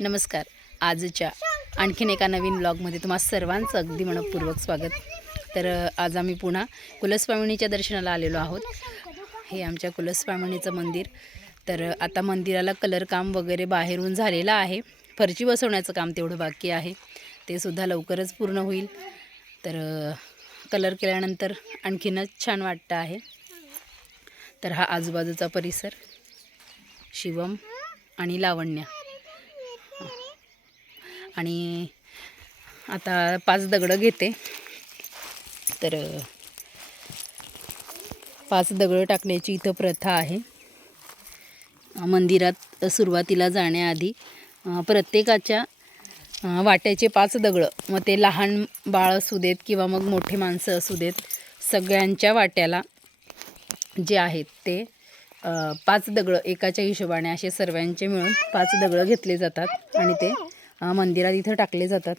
नमस्कार. आजच्या आणखीन एका नवीन ब्लॉगमध्ये तुम्हा सर्वांचं अगदी मनपूर्वक स्वागत. तर आज आम्ही पुन्हा कुलस्वामिनीच्या दर्शनाला आलेलो आहोत. हे आमच्या कुलस्वामिनीचं मंदिर. तर आता मंदिराला कलर काम वगैरे बाहेरून झालेलं आहे. फरची बसवण्याचं काम तेवढं बाकी आहे. ते सुद्धा लवकरच पूर्ण होईल. तर कलर केल्यानंतर आणखीनच छान वाटतं आहे. तर हा आजूबाजूचा परिसर. शिवम आणि लावण्या. आणि आता पाच दगडं घेते. तर पाच दगडं टाकण्याची इथं प्रथा आहे. मंदिरात सुरुवातीला जाण्याआधी प्रत्येकाच्या वाट्याचे पाच दगडं मग ते लहान बाळ असू देत किंवा मग मोठे माणसं असू देत सगळ्यांच्या वाट्याला जे आहेत ते पाच दगडं एकाच्या हिशोबाने असे सर्वांचे मिळून पाच दगडं घेतले जातात आणि ते मंदिरात इथं टाकले जातात.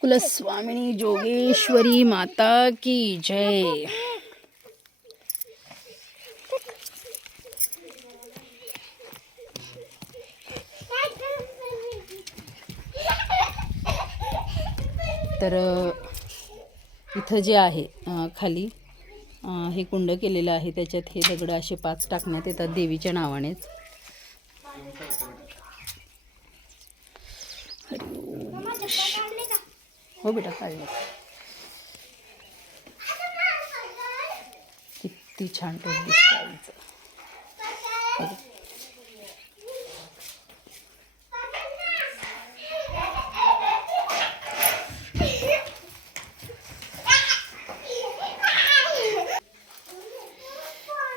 कुलस्वामिनी जोगेश्वरी माता की जय. तर इथं जे आहे खाली हे कुंड केलेलं आहे. त्याच्यात हे दगडं असे पाच टाकण्यात येतात देवीच्या नावानेच. हो बेटा काढले. किती छान दिसतं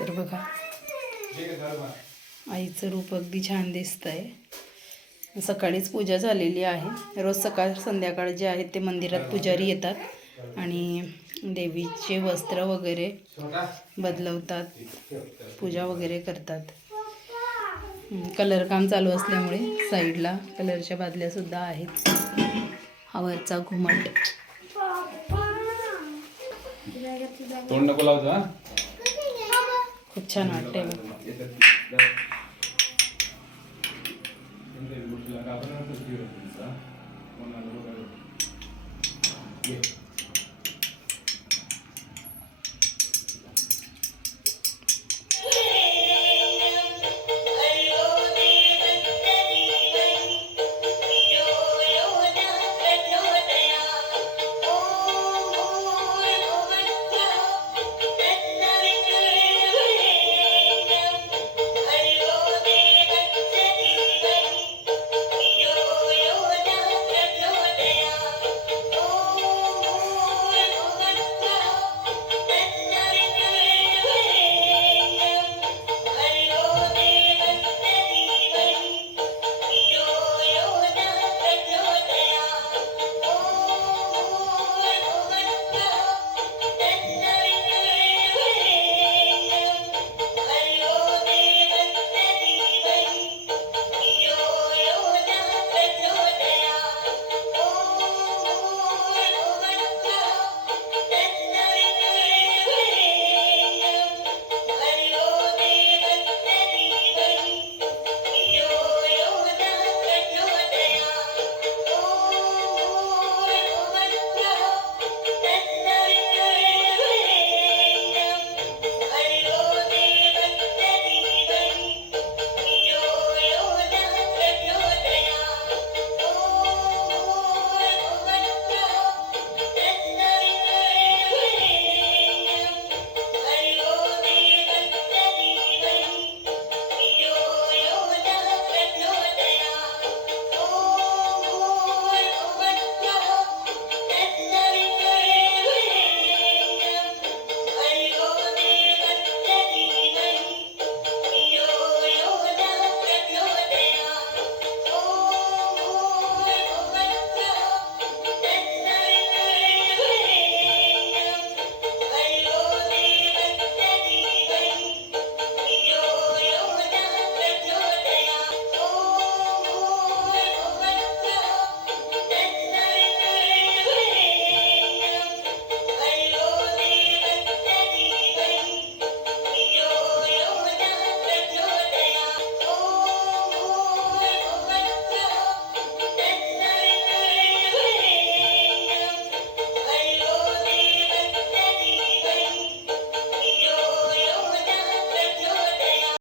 तर बघा. आईचं रूप अगदी छान दिसतंय. सकाळीच पूजा झालेली आहे. रोज सकाळ संध्याकाळ जे आहेत ते मंदिरात पुजारी येतात आणि देवीचे वस्त्र वगैरे बदलवतात पूजा वगैरे करतात. कलर काम चालू असल्यामुळे साईडला कलरच्या बादल्यासुद्धा आहेत. हा वरचा घुमट. तोंड नको लावतो खूप छान वाटतंय बघ.